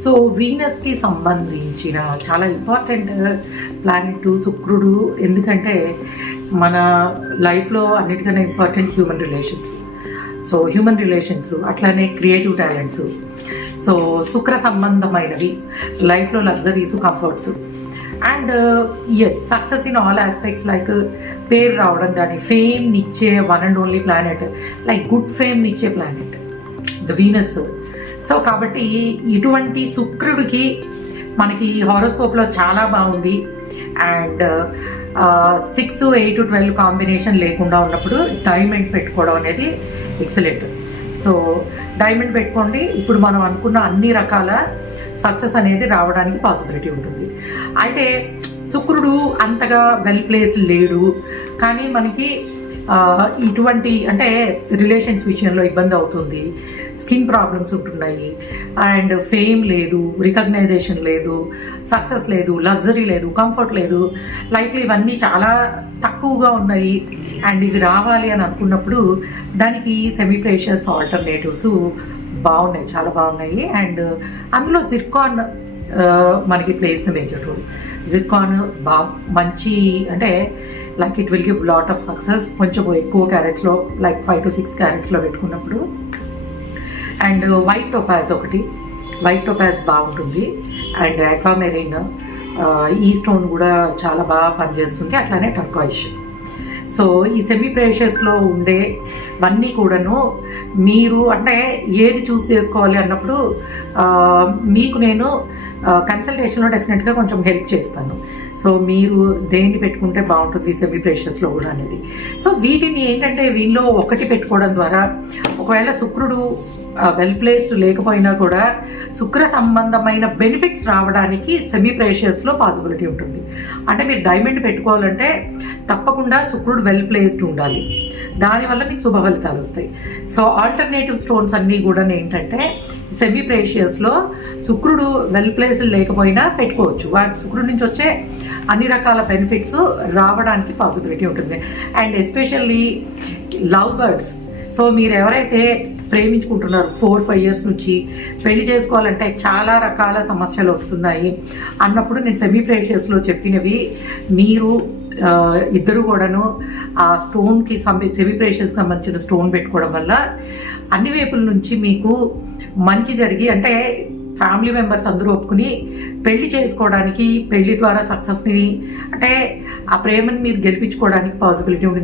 So వీనస్కి సంబంధించిన చాలా important planet శుక్రుడు. ఎందుకంటే మన లైఫ్లో అన్నిటికన్నా important human relations. So human relations అట్లానే క్రియేటివ్ టాలెంట్స్, సో శుక్ర సంబంధమైనవి లైఫ్లో లగ్జరీస్, కంఫర్ట్స్ అండ్ ఎస్ success in all aspects. Like పేరు రావడం, కానీ ఫేమ్నిచ్చే one and only planet, like good ఫేమ్నిచ్చే ప్లానెట్ ద వీనస్. సో కాబట్టి ఇటువంటి శుక్రుడికి మనకి హారోస్కోప్లో చాలా బాగుంది. అండ్ 6, 8, 12 కాంబినేషన్ లేకుండా ఉన్నప్పుడు డైమండ్ పెట్టుకోవడం అనేది ఎక్సలెంట్. సో డైమండ్ పెట్టుకోండి. ఇప్పుడు మనం అనుకున్న అన్ని రకాల సక్సెస్ అనేది రావడానికి పాసిబిలిటీ ఉంటుంది. అయితే శుక్రుడు అంతగా వెల్ ప్లేస్ లేడు, కానీ మనకి ఇటువంటి అంటే రిలేషన్స్ విషయంలో ఇబ్బంది అవుతుంది, స్కిన్ ప్రాబ్లమ్స్ ఉంటున్నాయి, అండ్ ఫేమ్ లేదు, రికగ్నైజేషన్ లేదు, సక్సెస్ లేదు, లగ్జరీ లేదు, కంఫర్ట్ లేదు, లైఫ్లో ఇవన్నీ చాలా తక్కువగా ఉన్నాయి. అండ్ ఇవి రావాలి అని అనుకున్నప్పుడు దానికి సెమీ ప్రెషియస్ ఆల్టర్నేటివ్స్ బాగున్నాయి, చాలా బాగున్నాయి. అండ్ అందులో జిర్కాన్ మనకి plays the major role. Zircon మంచి అంటే like it will give lot of success. కొంచెం ఎక్కువ క్యారెట్స్లో లైక్ 5 to 6 క్యారెట్స్లో పెట్టుకున్నప్పుడు. అండ్ వైట్ టోపాజ్ ఒకటి, వైట్ టోపాజ్ బాగుంటుంది. అండ్ అక్వామెరిన్, ఈ స్టోన్ కూడా చాలా బాగా పనిచేస్తుంది. అట్లానే టర్కాయిష్. సో ఈ సెమీ ప్రెషియస్లో ఉండేవన్నీ కూడాను మీరు అంటే ఏది చూస్ చేసుకోవాలి అన్నప్పుడు మీకు నేను కన్సల్టేషన్లో డెఫినెట్గా కొంచెం హెల్ప్ చేస్తాను. సో మీరు దేన్ని పెట్టుకుంటే బాగుంటుంది సెమీ ప్రెషియస్లో కూడా అనేది. సో వీటిని ఏంటంటే వీళ్ళలో ఒకటి పెట్టుకోవడం ద్వారా ఒకవేళ శుక్రుడు వెల్ ప్లేస్డ్ లేకపోయినా కూడా శుక్ర సంబంధమైన బెనిఫిట్స్ రావడానికి సెమీ ప్రెషియస్లో పాసిబిలిటీ ఉంటుంది. అంటే మీరు డైమండ్ పెట్టుకోవాలంటే తప్పకుండా శుక్రుడు వెల్ ప్లేస్డ్ ఉండాలి, దానివల్ల మీకు శుభ ఫలితాలు వస్తాయి. సో ఆల్టర్నేటివ్ స్టోన్స్ అన్నీ కూడా ఏంటంటే సెమీ ప్రెషియస్లో శుక్రుడు వెల్ ప్లేస్డ్ లేకపోయినా పెట్టుకోవచ్చు. వాటి శుక్రుడి నుంచి వచ్చే అన్ని రకాల బెనిఫిట్స్ రావడానికి పాసిబిలిటీ ఉంటుంది. And especially love birds. So మీరు ఎవరైతే ప్రేమించుకుంటున్నారు 4-5 years నుంచి పెళ్లి చేసుకోవాలంటే చాలా రకాల సమస్యలు వస్తున్నాయి అన్నప్పుడు నేను సెమీ ప్రెషియస్లో చెప్పినవి మీరు ఇద్దరు కూడాను ఆ స్టోన్కి సెమీ ప్రెషియస్కి సంబంధించిన స్టోన్ పెట్టుకోవడం వల్ల అన్ని వైపుల నుంచి మీకు మంచి జరిగి అంటే ఫ్యామిలీ మెంబర్స్ అందరూ ఒప్పుకుని పెళ్లి చేసుకోవడానికి, పెళ్లి ద్వారా సక్సెస్ని అంటే ఆ ప్రేమని మీరు గెలిపించుకోవడానికి పాసిబిలిటీ ఉంటుంది.